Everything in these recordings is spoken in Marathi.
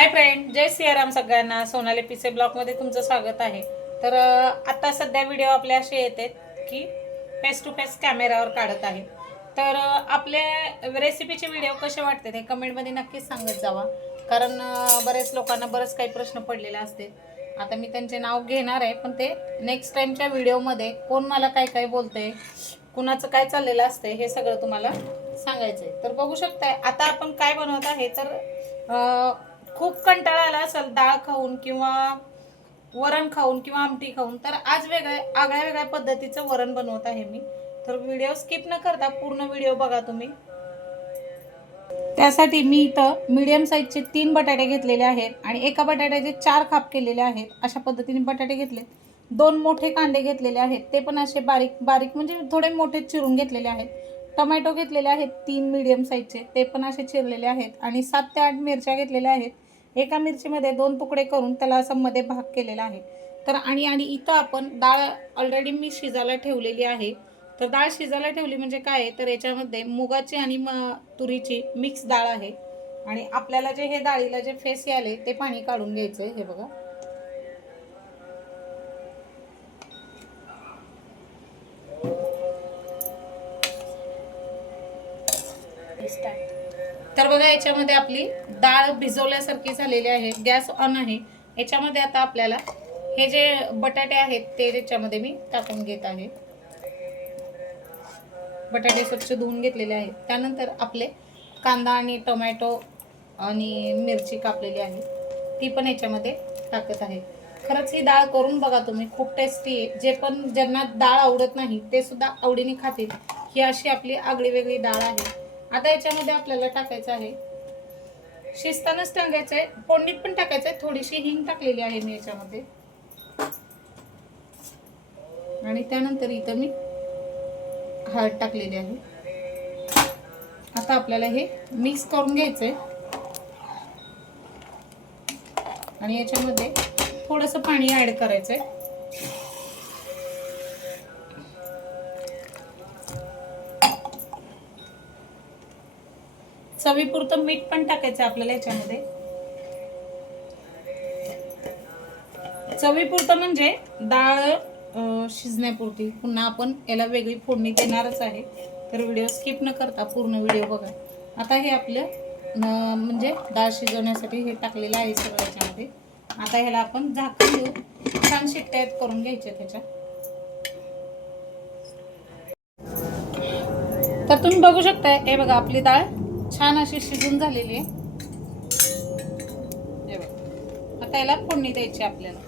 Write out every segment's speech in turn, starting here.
हाय फ्रेंड, जय सियाराम सगळ्यांना. सोनाली पिसे ब्लॉग मध्ये तुमचं स्वागत आहे. तर आता सध्या व्हिडिओ आपले असे येते की फेस टू फेस कॅमेरावर काढत आहे. तर आपले रेसिपीचे व्हिडिओ कसे वाटते ते कमेंटमध्ये नक्कीच सांगत जावा, कारण बरेच लोकांना बरेच काही प्रश्न पडलेले असते. आता मी त्यांचे नाव घेणार आहे, पण ते नेक्स्ट टाइमच्या व्हिडिओमध्ये कोण मला काय काय बोलते, कुणाचं काय चाललेलं असते हे सगळं तुम्हाला सांगायचंय. तर बघू शकताय आता आपण काय बनवत आहे. तर खूप कंटाळा आला असेल डाळ खाऊन किंवा वरण खाऊन किंवा आमटी खाऊन, तर आज आगळ्या वेगळ्या पद्धतीचं वरण बनवत आहे मी. तर व्हिडिओ स्किप न करता पूर्ण व्हिडिओ बघा तुम्ही. त्यासाठी मी इथं मीडियम साईजचे 3 बटाटे घेतलेले आहेत आणि एका बटाट्याचे 4 खाप केलेले आहेत. अशा पद्धतीने बटाटे घेतले. 2 मोठे कांदे घेतलेले आहेत, ते पण असे बारीक बारीक म्हणजे थोडे मोठे चिरून घेतलेले आहेत. टोमॅटो घेतलेले आहेत 3 मीडियम साईजचे, ते पण असे चिरलेले आहेत. आणि 7 ते 8 मिरच्या घेतलेल्या आहेत. एका मिरचीमध्ये 2 तुकडे करून त्याला असं मध्ये भाग केलेला आहे. तर आणि इथं आपण डाळ ऑलरेडी मी शिजायला ठेवलेली आहे. तर डाळ शिजायला ठेवली म्हणजे काय, तर याच्यामध्ये मुगाची आणि तुरीची मिक्स डाळ आहे. आणि आपल्याला जे हे डाळीला जे फेस आले ते पाणी काढून घ्यायचंय. हे बघा, तर बघा याच्यामध्ये आपली डाळ भिजवल्यासारखी झालेली आहे. गॅस ऑन आहे. याच्यामध्ये आता आपल्याला हे जे बटाटे आहेत ते याच्यामध्ये मी टाकून घेत आहे. बटाटे स्वच्छ धुवून घेतलेले आहेत. त्यानंतर आपले कांदा आणि टोमॅटो आणि मिरची कापलेली आहे ती पण याच्यामध्ये टाकत आहे. खरंच ही डाळ करून बघा तुम्ही, खूप टेस्टी आहे. जे पण ज्यांना डाळ आवडत नाही ते सुद्धा आवडीने खातील. ही अशी आपली आगळी वेगळी डाळ आहे. आता याच्यामध्ये आपल्याला टाकायचं आहे, शिजतानाच टाकायचंय, फोडणीत पण टाकायचंय. थोडीशी हिंग टाकलेली आहे मी याच्यामध्ये. आणि त्यानंतर इथं मी हळद टाकलेली आहे. आता आपल्याला हे मिक्स करून घ्यायचंय आणि याच्यामध्ये थोडंसं पाणी ऍड करायचंय. चवीपुरतं मीठ पण टाकायचं आपल्याला याच्यामध्ये. चवीपुरतं म्हणजे डाळ शिजण्यापुरती. पुन्हा आपण याला वेगळी फोडणी देणारच आहे. तर व्हिडिओ स्किप न करता पूर्ण व्हिडिओ बघा. आता हे आपलं म्हणजे डाळ शिजवण्यासाठी हे टाकलेलं आहे सगळं याच्यामध्ये. आता ह्याला आपण झाकण देऊन छान शिट्ट्या करून घ्यायच्या त्याच्या. तर तुम्ही बघू शकताय, हे बघा आपली डाळ छान अशी शिजून झालेली आहे. हे बघा, आता याला फोडणी द्यायची आपल्याला.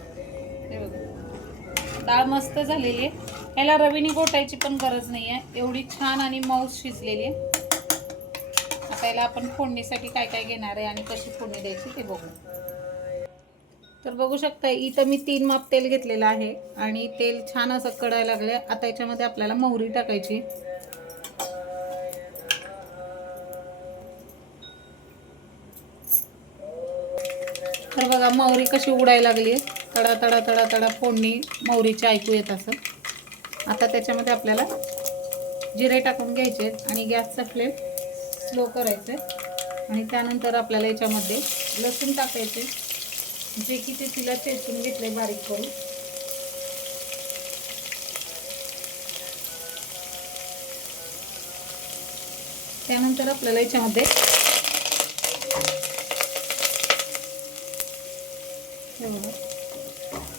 हे बघा, डाळ मस्त झालेली आहे. याला रवीने घोटायची पण गरज नाही आहे, एवढी छान आणि मऊ शिजलेली आहे. आता याला आपण फोडणीसाठी काय काय घेणार आहे आणि कशी फोडणी द्यायची ते बघू. तर बघू शकता इथं मी 3 माप तेल घेतलेलं आहे आणि तेल छान असं कढायला लागले. आता याच्यामध्ये आपल्याला मोहरी टाकायची. तर बघा मोहरी कशी उडायला लागली, तडा तडा तडा तडा फोडणी मोहरीची ऐकू येत असं. आता त्याच्यामध्ये आपल्याला जिरे टाकून घ्यायचे आणि गॅसचा फ्लेम स्लो करायचे. आणि त्यानंतर आपल्याला याच्यामध्ये लसूण टाकायचे, जे की ते तिला चेचून घेतले बारीक करून. त्यानंतर आपल्याला याच्यामध्ये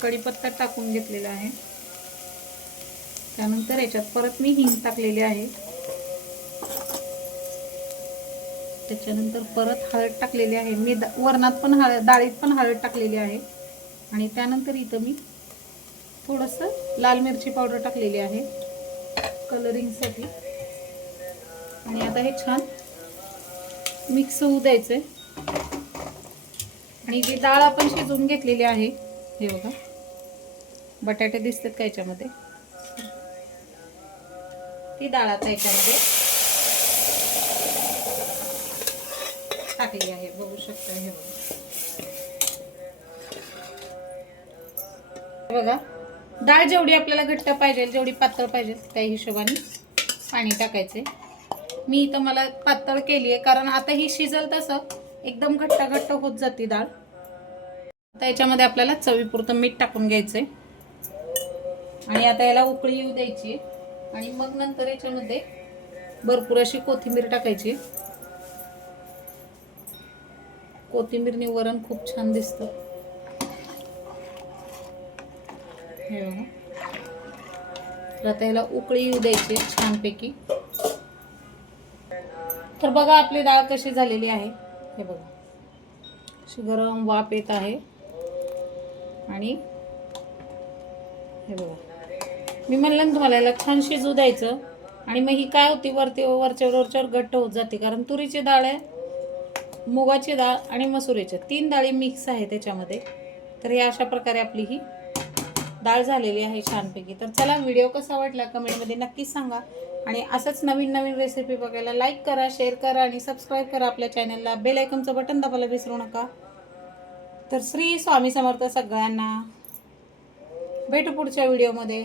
कढीपत्ता टाकून घेतलेला आहे. त्यानंतर याच्यात परत मी हिंग टाकलेली आहे. त्याच्यानंतर परत हळद टाकलेली आहे. मी वरणात पण डाळीत पण हळद टाकलेली आहे. आणि त्यानंतर इथं मी थोडंसं लाल मिरची पावडर टाकलेली आहे कलरिंगसाठी. आणि आता हे छान मिक्स होऊ द्यायचंय. आणि जी डाळ आपण शिजवून घेतलेली आहे, हे बघा बटाटे दिसतात का याच्यामध्ये, ती डाळ आता याच्यामध्ये टाकली आहे. बघू शकता हे बघा, डाळ जेवढी आपल्याला घट्ट पाहिजे, जेवढी पातळ पाहिजे त्या हिशोबाने पाणी टाकायचे. मी इथं मला पातळ केली आहे, कारण आता ही शिजल तसं एकदम घट्ट घट्ट होत जाते डाळ. आता याच्यामध्ये आपल्याला चवीपुरतं मीठ टाकून घ्यायचंय आणि आता याला उकळी येऊ द्यायची आणि मग नंतर याच्यामध्ये भरपूर अशी कोथिंबीर टाकायची. कोथिंबीरने वरण खूप छान दिसतं. हे बघा. तर आता याला उकळी येऊ द्यायची छानपैकी. तर बघा आपली डाळ कशी झालेली आहे. हे बघा अशी गरम वाफ येत आहे आणि हे बघा मी म्हणलं ना तुम्हाला याला छान शिजू द्यायचं आणि मग ही काय होती वरच्यावर घट्ट होत जाते, कारण तुरीची डाळ आहे, मुगाची डाळ आणि मसुरीची 3 डाळी मिक्स आहे त्याच्यामध्ये. तर हे अशा प्रकारे आपली ही डाळ झालेली आहे छानपैकी. तर चला, व्हिडिओ कसा वाटला कमेंटमध्ये नक्कीच सांगा आणि असंच नवीन नवीन रेसिपी बघायला लाईक करा, शेअर करा आणि सबस्क्राईब करा आपल्या चॅनलला. बेल आयकॉनचं बटन दाबायला विसरू नका. तर श्री स्वामी समर्थ सगळ्यांना. भेटू पुढच्या व्हिडिओमध्ये.